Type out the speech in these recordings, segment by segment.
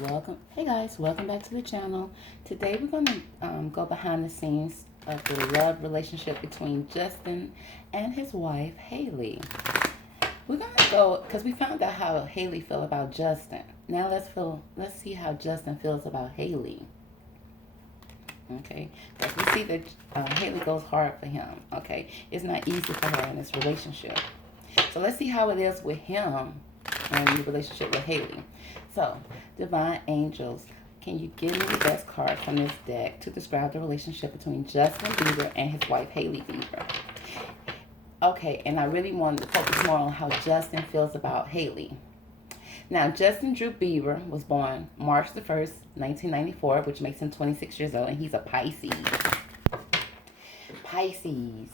Hey guys, welcome back to the channel. Today we're going to go behind the scenes of the love relationship between Justin and his wife, Haley. We're going to go, because we found out how Haley felt about Justin. Now let's see how Justin feels about Haley. Okay, because we see that Haley goes hard for him. Okay, it's not easy for her in this relationship. So let's see how it is with him in the relationship with Haley. So, Divine Angels, can you give me the best card from this deck to describe the relationship between Justin Bieber and his wife, Haley Bieber? Okay, and I really wanted to focus more on how Justin feels about Haley. Now, Justin Drew Bieber was born March the 1st, 1994, which makes him 26 years old, and he's a Pisces. Pisces.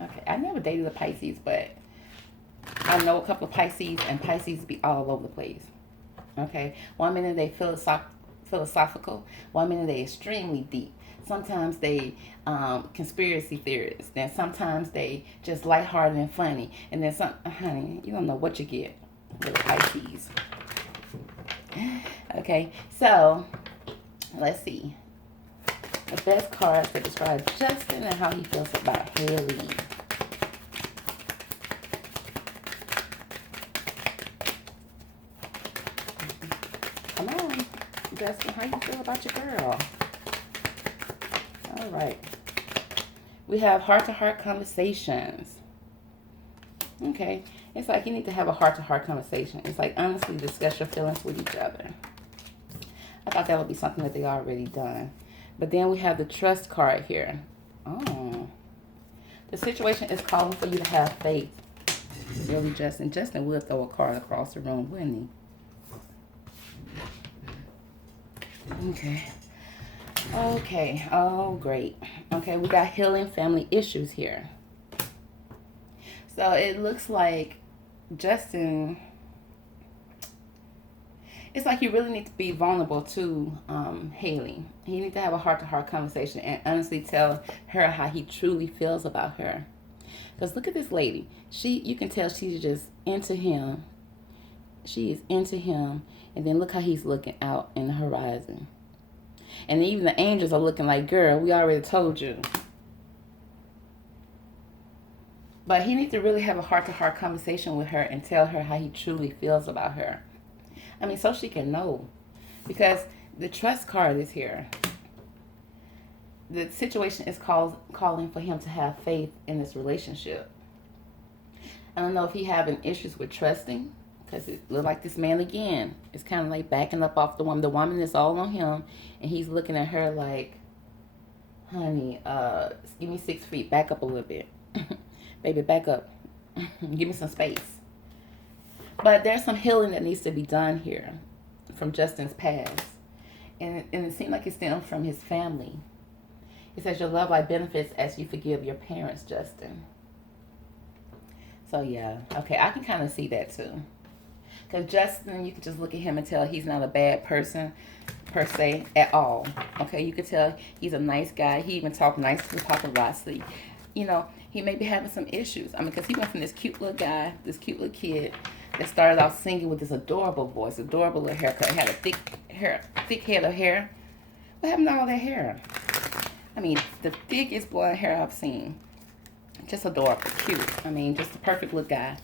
Okay, I never dated a Pisces, but I know a couple of Pisces, and Pisces be all over the place. Okay, one minute they philosophical, one minute they extremely deep. Sometimes they conspiracy theorists. Then sometimes they just lighthearted and funny. And then honey, you don't know what you get with Pisces. Okay, so let's see the best cards that describe Justin and how he feels about Haley. Come on, Justin, how you feel about your girl? All right. We have heart-to-heart conversations. Okay. It's like you need to have a heart-to-heart conversation. It's like honestly discuss your feelings with each other. I thought that would be something that they already done. But then we have the trust card here. Oh. The situation is calling for you to have faith. Really, Justin. Justin would throw a card across the room, wouldn't he? Okay. Okay. Oh, great. Okay, we got healing family issues here. So it looks like Justin, it's like you really need to be vulnerable to Haley. You need to have a heart-to-heart conversation and honestly tell her how he truly feels about her. Because look at this lady. You can tell she's just into him. She is into him. And then look how he's looking out in the horizon. And even the angels are looking like, girl, we already told you. But he needs to really have a heart-to-heart conversation with her and tell her how he truly feels about her. I mean, so she can know. Because the trust card is here. The situation is calling for him to have faith in this relationship. I don't know if he's having issues with trusting. Because it looked like this man again is kind of like backing up off the woman. The woman is all on him. And he's looking at her like, honey, give me 6 feet. Back up a little bit. Baby, back up. Give me some space. But there's some healing that needs to be done here from Justin's past. And it seemed like it stems from his family. It says your love life benefits as you forgive your parents, Justin. So, yeah. Okay, I can kind of see that, too. Because Justin, you can just look at him and tell he's not a bad person, per se, at all. Okay, you can tell he's a nice guy. He even talked nice to the paparazzi. You know, he may be having some issues. I mean, because he went from this cute little guy, this cute little kid that started off singing with this adorable voice, adorable little haircut. He had a thick head of hair. What happened to all that hair? I mean, the thickest blonde hair I've seen. Just adorable, cute. I mean, just the perfect little guy.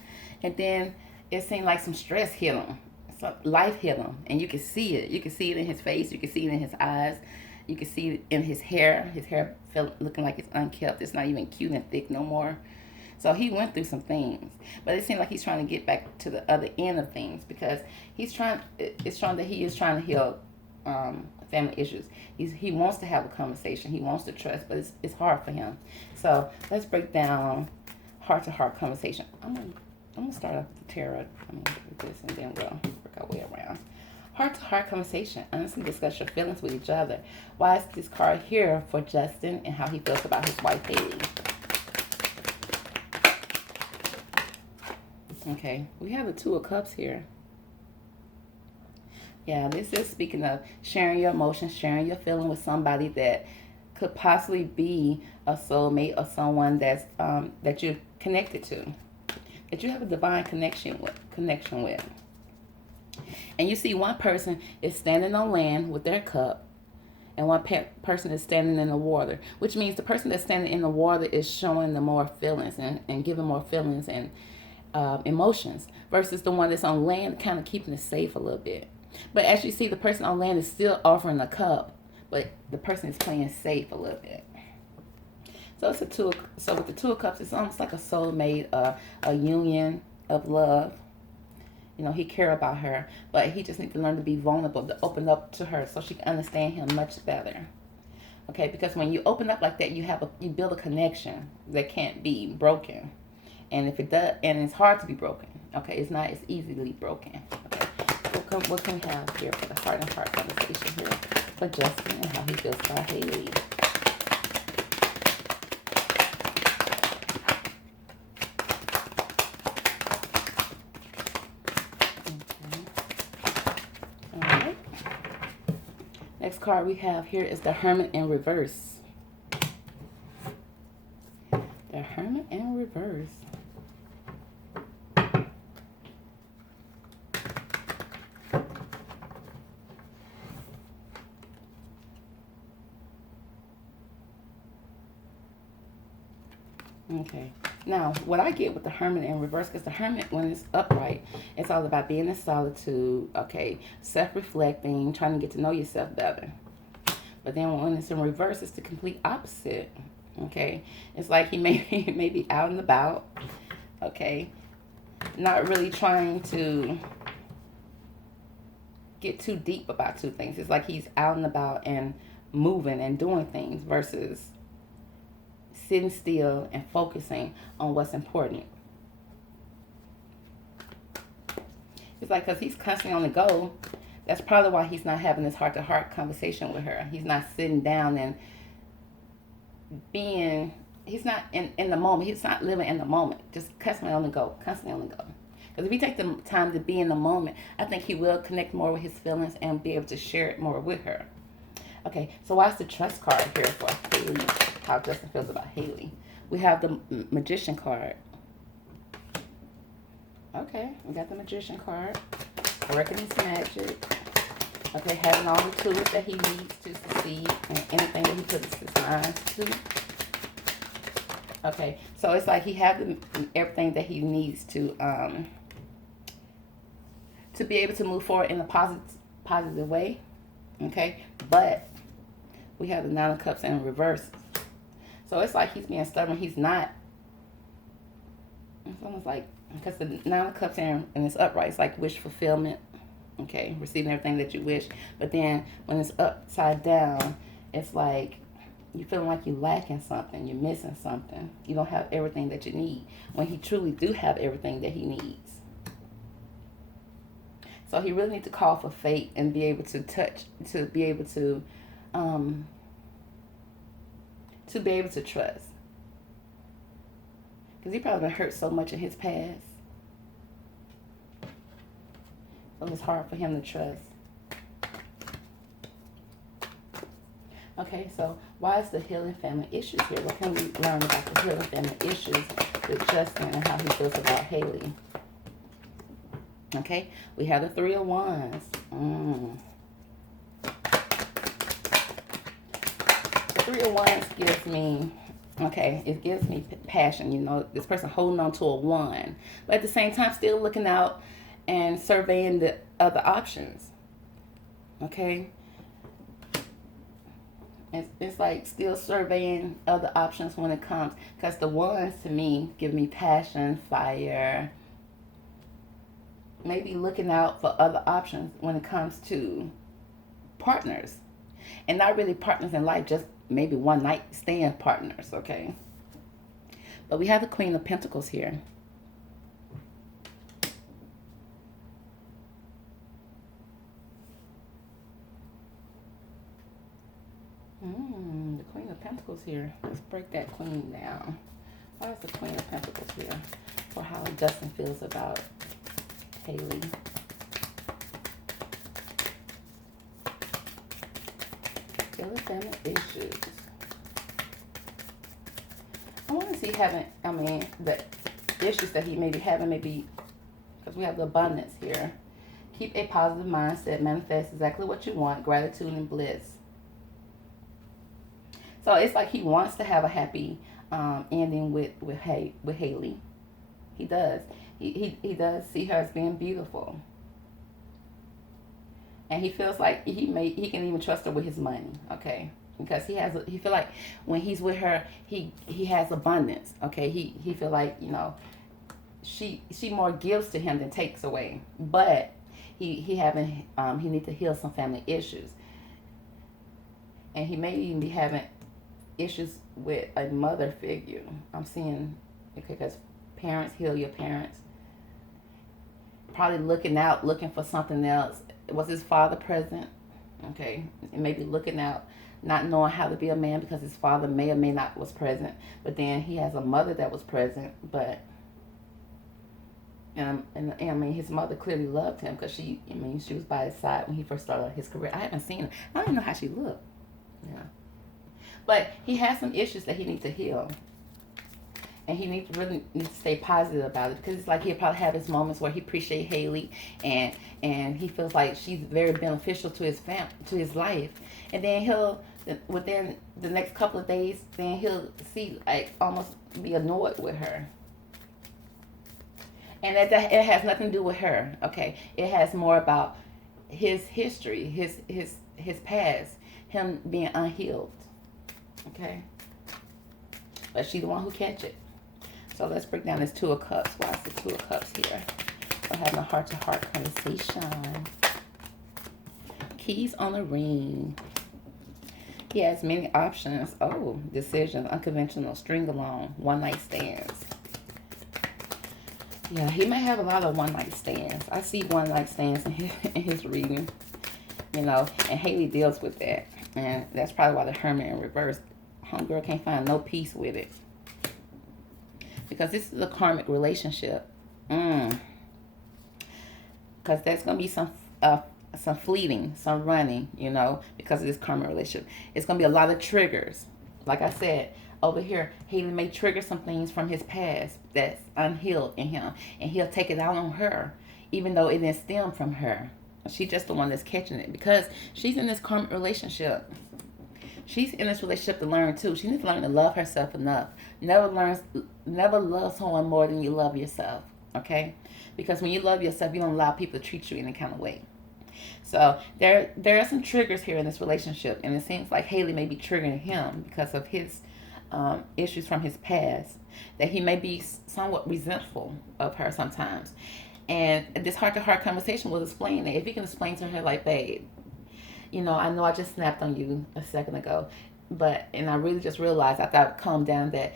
And then it seemed like some stress hit him. Life hit him. And you can see it. You can see it in his face. You can see it in his eyes. You can see it in his hair. His hair looking like it's unkept. It's not even cute and thick no more. So he went through some things. But it seems like he's trying to get back to the other end of things. Because it's showing that he is trying to heal family issues. He wants to have a conversation. He wants to trust. But it's hard for him. So let's break down heart-to-heart conversation. I'm going to start off with the tarot. With this, and then we'll work our way around. Heart-to-heart conversation. Honestly discuss your feelings with each other. Why is this card here for Justin and how he feels about his wife, Haley? Okay, we have the Two of Cups here. Yeah, this is speaking of sharing your emotions, sharing your feeling with somebody that could possibly be a soulmate or someone that's that you're connected to. That you have a divine connection with. And you see one person is standing on land with their cup, and one person is standing in the water, which means the person that's standing in the water is showing the more feelings and giving more feelings and emotions, versus the one that's on land kind of keeping it safe a little bit. But as you see, the person on land is still offering a cup, but the person is playing safe a little bit. So it's a two. So with the Two of Cups, it's almost like a soulmate, a union of love. You know, he care about her, but he just needs to learn to be vulnerable, to open up to her so she can understand him much better. Okay, because when you open up like that, you build a connection that can't be broken. And if it does, and it's hard to be broken. Okay, it's not as easily broken. Okay, what can we have here for the heart and heart conversation here for Justin and how he feels about Haley? Next card we have here is the Hermit in reverse. The Hermit in reverse. Okay. Now, what I get with the Hermit in reverse, because the Hermit, when it's upright, it's all about being in solitude, okay, self-reflecting, trying to get to know yourself better. But then when it's in reverse, it's the complete opposite, okay? It's like he may be out and about, okay, not really trying to get too deep about two things. It's like he's out and about and moving and doing things versus sitting still and focusing on what's important. It's like, because he's constantly on the go, that's probably why he's not having this heart-to-heart conversation with her. He's not sitting down and he's not in the moment. He's not living in the moment, just constantly on the go, constantly on the go. Because if he takes the time to be in the moment, I think he will connect more with his feelings and be able to share it more with her. Okay, so why's the trust card here for Haley? How Justin feels about Haley. We have the Magician card. Okay, we got the Magician card. Working his magic. Okay, having all the tools that he needs to succeed in anything that he puts his mind to. Okay, so it's like he has everything that he needs to be able to move forward in a positive way. Okay, but we have the Nine of Cups in reverse. So it's like he's being stubborn. He's not. It's almost like, because the Nine of Cups and it's upright, it's like wish fulfillment. Okay, receiving everything that you wish. But then when it's upside down, it's like you're feeling like you're lacking something. You're missing something. You don't have everything that you need, when he truly do have everything that he needs. So he really needs to call for fate and be able to be able to trust. Because he probably been hurt so much in his past. So it's hard for him to trust. Okay, so why is the healing family issues here? What can we learn about the healing family issues with Justin and how he feels about Haley? Okay, we have the Three of Wands. The Three of Wands gives me, okay, it gives me passion. You know, this person holding on to a wand, but at the same time still looking out and surveying the other options. Okay, it's like still surveying other options when it comes, because the wands to me give me passion, fire, maybe looking out for other options when it comes to partners, and not really partners in life, just maybe one night stand partners. Okay, but we have the Queen of Pentacles here. The Queen of Pentacles here. Let's break that Queen down. Why is the Queen of Pentacles here for how Justin feels about Haley? Healing family issues. I want to see the issues that he may be having, maybe because we have the abundance here. Keep a positive mindset. Manifest exactly what you want. Gratitude and bliss. So it's like he wants to have a happy ending with Haley. He does. He does see her as being beautiful, and he feels like he can even trust her with his money. Okay, because he feel like when he's with her, he has abundance. Okay, he feel like, you know, she more gives to him than takes away. But he need to heal some family issues, and he may even be having issues with a mother figure. I'm seeing, okay, because parents, heal your parents. Probably looking for something else. Was his father present? Okay, and maybe looking out, not knowing how to be a man because his father may or may not was present. But then he has a mother that was present, but and I mean, his mother clearly loved him because she was by his side when he first started his career. I haven't seen her. I don't even know how she looked. Yeah. But he has some issues that he needs to heal. And he needs to stay positive about it, because it's like he'll probably have his moments where he appreciates Haley and he feels like she's very beneficial to his life. And then within the next couple of days, then he'll see, like, almost be annoyed with her. And it has nothing to do with her, okay? It has more about his history, his past, him being unhealed, okay? But she's the one who catch it. So let's break down this Two of Cups. Why is the Two of Cups here? We're having a heart-to-heart conversation. Keys on the ring. He has many options. Oh, decisions, unconventional, string along, one-night stands. Yeah, he may have a lot of one-night stands. I see one-night stands in his reading, you know, and Haley deals with that. And that's probably why the Hermit in reverse. Homegirl can't find no peace with it. Because this is a karmic relationship. Because there's going to be some fleeting, some running, you know, because of this karmic relationship. It's going to be a lot of triggers. Like I said, over here, Haley may trigger some things from his past that's unhealed in him. And he'll take it out on her, even though it didn't stem from her. She's just the one that's catching it. Because she's in this karmic relationship. She's in this relationship to learn too. She needs to learn to love herself enough. Never love someone more than you love yourself. Okay? Because when you love yourself, you don't allow people to treat you any kind of way. So there are some triggers here in this relationship, and it seems like Haley may be triggering him because of his issues from his past. That he may be somewhat resentful of her sometimes. And this heart-to-heart conversation will explain that. If he can explain to her, like, babe, you know I just snapped on you a second ago, and I really just realized after I calmed down that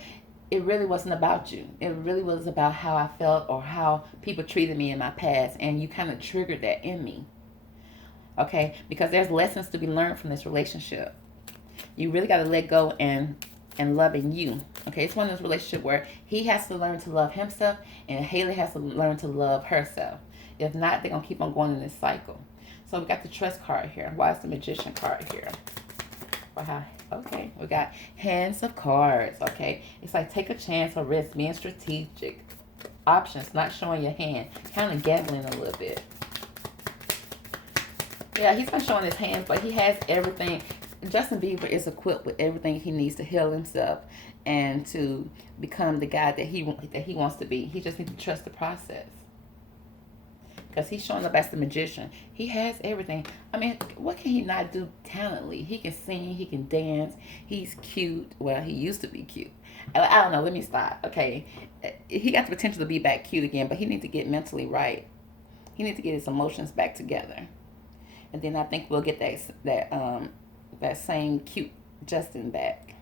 it really wasn't about you. It really was about how I felt or how people treated me in my past, and you kind of triggered that in me. Okay? Because there's lessons to be learned from this relationship. You really got to let go and loving you. Okay? It's one of those relationships where he has to learn to love himself and Haley has to learn to love herself. If not, they're going to keep on going in this cycle. So we got the Trust card here. Why is the Magician card here? Okay, we got Hands of Cards. Okay, it's like take a chance or risk, being strategic. Options, not showing your hand. Kind of gambling a little bit. Yeah, he's not showing his hands, but he has everything. Justin Bieber is equipped with everything he needs to heal himself and to become the guy that he wants to be. He just needs to trust the process. Because he's showing up as the Magician. He has everything. I mean, what can he not do talently? He can sing. He can dance. He's cute. Well, he used to be cute. I don't know. Let me stop. Okay. He got the potential to be back cute again, but he needs to get mentally right. He needs to get his emotions back together. And then I think we'll get that same cute Justin back.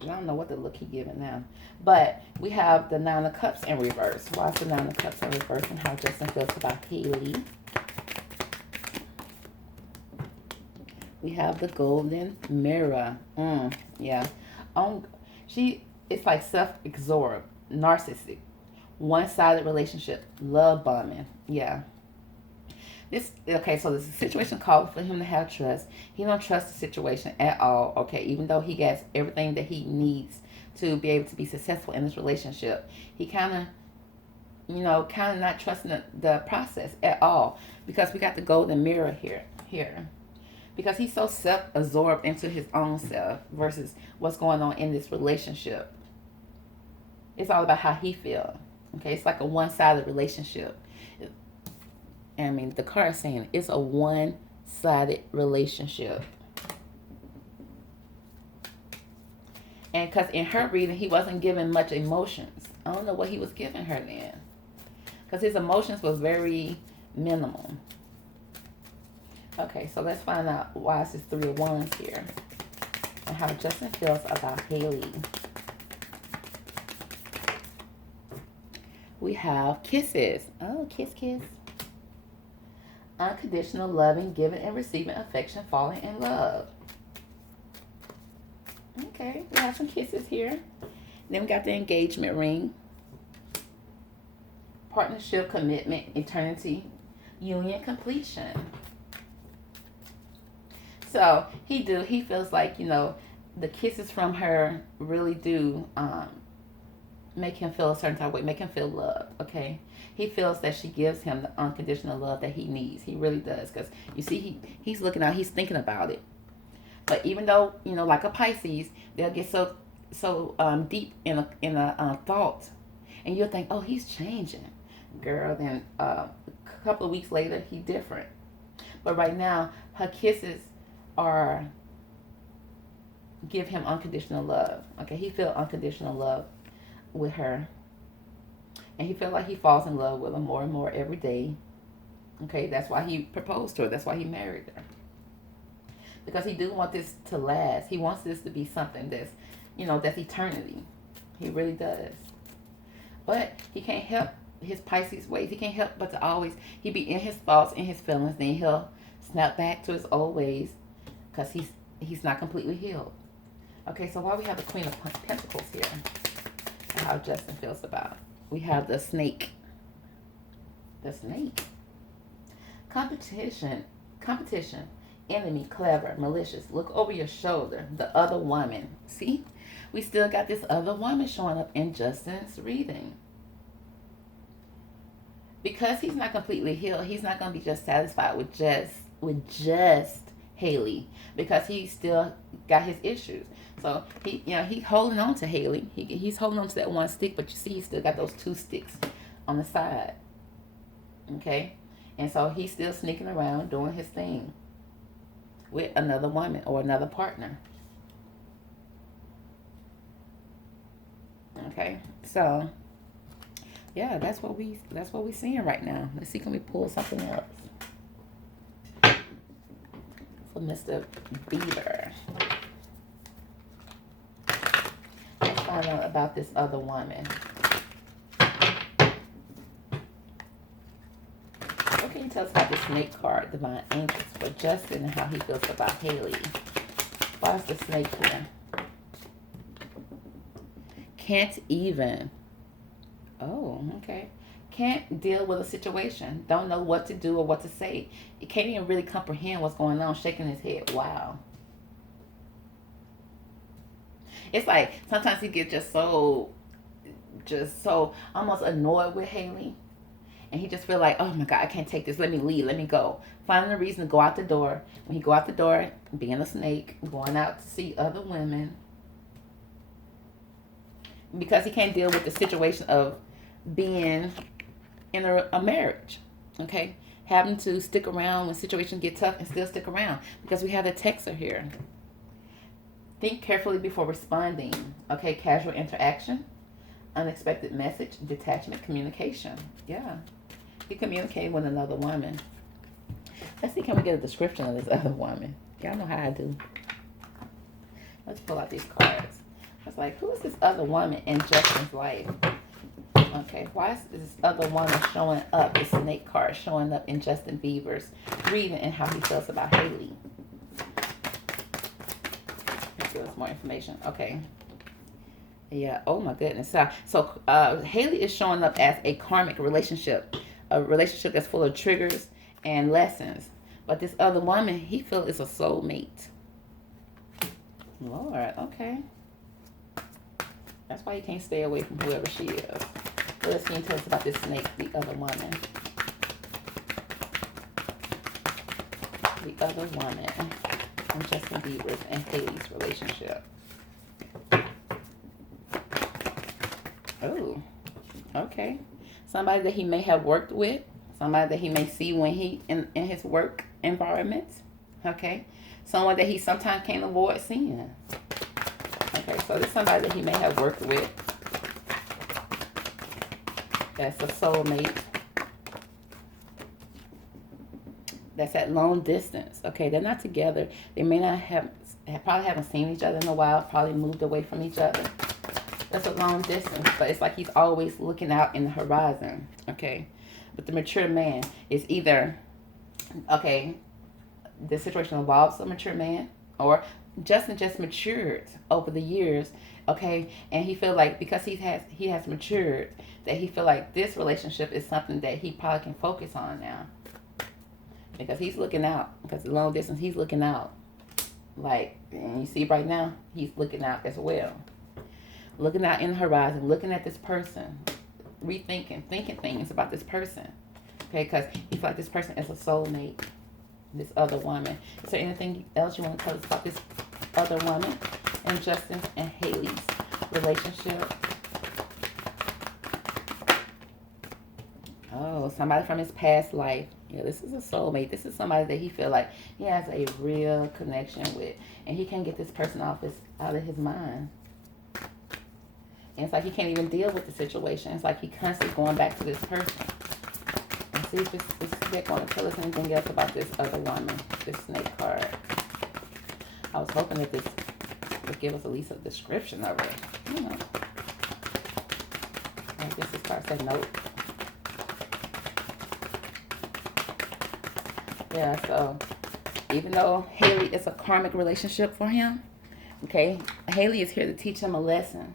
I don't know what the look he's giving now. But we have the Nine of Cups in reverse. Why is the Nine of Cups in reverse and how Justin feels about Haley? We have the Golden Mirror. Yeah. It's like self-absorbed, narcissistic, one-sided relationship, love bombing. Yeah. Okay, so this situation called for him to have trust. He don't trust the situation at all, okay, even though he gets everything that he needs to be able to be successful in this relationship. He kind of, you know, kind of not trusting the process at all, because we got the golden mirror here. Because he's so self-absorbed into his own self versus what's going on in this relationship. It's all about how he feels. Okay, it's like a one-sided relationship. I mean, the card is saying it's a one-sided relationship. And because in her reading, he wasn't giving much emotions. I don't know what he was giving her then. Because his emotions was very minimal. Okay, so let's find out why it's this Three of Wands here. And how Justin feels about Haley. We have kisses. Oh, kiss, kiss. Unconditional loving, giving and receiving affection, falling in love. Okay, we have some kisses here. Then we got the engagement ring. Partnership, commitment, eternity, union, completion. So he feels like, you know, the kisses from her really do make him feel a certain type of way, make him feel loved, okay? He feels that she gives him the unconditional love that he needs. He really does, because you see, he's looking out, he's thinking about it. But even though, you know, like a Pisces, they'll get so deep in a thought, and you'll think, oh, he's changing, girl. Then a couple of weeks later, he's different. But right now, her kisses are give him unconditional love. Okay, he feel unconditional love with her, and he feels like he falls in love with her more and more every day. Okay, that's why he proposed to her. That's why he married her. Because he do want this to last. He wants this to be something that's, you know, that's eternity. He really does. But he can't help his Pisces ways. He can't help but to always, he be in his thoughts, in his feelings, then he'll snap back to his old ways, because he's not completely healed. Okay, so why we have the Queen of Pentacles here, and how Justin feels about. We have the snake. The snake. Competition. Enemy, clever, malicious. Look over your shoulder. The other woman. See? We still got this other woman showing up in Justin's reading. Because he's not completely healed, he's not going to be just satisfied with just Haley, because he still got his issues. So he's holding on to Haley. He's holding on to that one stick, but you see, he still got those two sticks on the side. Okay, and so he's still sneaking around doing his thing with another woman or another partner. Okay, so yeah, that's what we seeing right now. Let's see, can we pull something else for Mr. Beaver? Let's find out about this other woman. What can you tell us about the snake card, divine angels, for Justin, and how he feels about Haley? Why is the snake here? Can't even. Oh, okay. Can't deal with a situation. Don't know what to do or what to say. He can't even really comprehend what's going on, shaking his head. Wow. It's like sometimes he gets just so almost annoyed with Haley. And he just feel like, oh my God, I can't take this. Let me leave. Let me go. Finding a reason to go out the door. When he go out the door, being a snake, going out to see other women. Because he can't deal with the situation of being in a marriage. Okay? Having to stick around when situations get tough and still stick around. Because we have the texter here. Think carefully before responding. Okay? Casual interaction. Unexpected message. Detachment. Communication. Yeah. He communicating with another woman. Let's see, can we get a description of this other woman? Y'all know how I do. Let's pull out these cards. I was like, who is this other woman in Justin's life? Okay, why is this other woman showing up, the snake card showing up in Justin Bieber's reading, and how he feels about Haley? Let's give us more information. Okay. Yeah, oh my goodness. So Haley is showing up as a karmic relationship. A relationship that's full of triggers and lessons. But this other woman, he feels is a soulmate. Lord, okay. That's why he can't stay away from whoever she is. What else can you tell us about this snake, the other woman? The other woman and Justin Bieber's and Hailey's relationship. Oh, okay. Somebody that he may have worked with. Somebody that he may see when he in his work environment. Okay. Someone that he sometimes can't avoid seeing. Okay, so this is somebody that he may have worked with. That's a soulmate. That's at long distance. Okay, they're not together. They may not probably haven't seen each other in a while. Probably moved away from each other. That's a long distance, but it's like he's always looking out in the horizon. Okay, but the mature man is either, okay, this situation involves a mature man, or Justin just matured over the years. Okay, and he feel like because he has matured, that he feel like this relationship is something that he probably can focus on now. Because he's looking out. Because the long distance, he's looking out. Like, and you see right now, he's looking out as well. Looking out in the horizon, looking at this person, rethinking, thinking things about this person. Okay, because he feels like this person is a soulmate, this other woman. Is there anything else you want to tell us about this other woman and Justin and Hailey's relationship? Oh, somebody from his past life. Yeah, this is a soulmate. This is somebody that he feel like he has a real connection with, and he can't get this person out of his mind. And it's like he can't even deal with the situation. It's like he constantly going back to this person. And see if they're going to tell us anything else about this other woman, this snake card. I was hoping that this would give us at least a description of it. You know. I guess this card said nope. Yeah, so even though Hailey is a karmic relationship for him, okay, Hailey is here to teach him a lesson,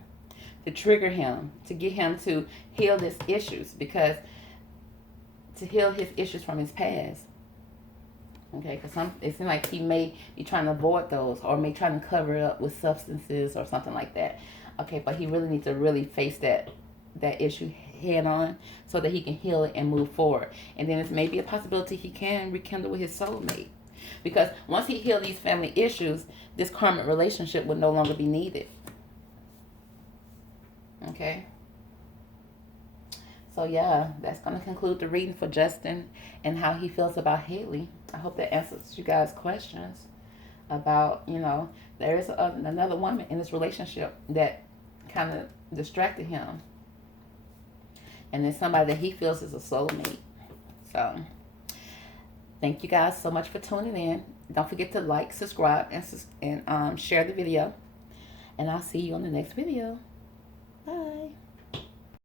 to trigger him, to get him to heal his issues, because to heal his issues from his past. Okay, because it seems like he may be trying to avoid those, or may trying to cover it up with substances or something like that. Okay, but he really needs to really face that issue head on, so that he can heal it and move forward. And then it's maybe a possibility he can rekindle with his soulmate, because once he heals these family issues, this karmic relationship would no longer be needed. Okay, so yeah, that's going to conclude the reading for Justin and how he feels about Hailey. I hope that answers you guys' questions about, you know, there is another woman in this relationship that kind of distracted him. And then somebody that he feels is a soulmate. So, thank you guys so much for tuning in. Don't forget to like, subscribe, and share the video. And I'll see you on the next video. Bye.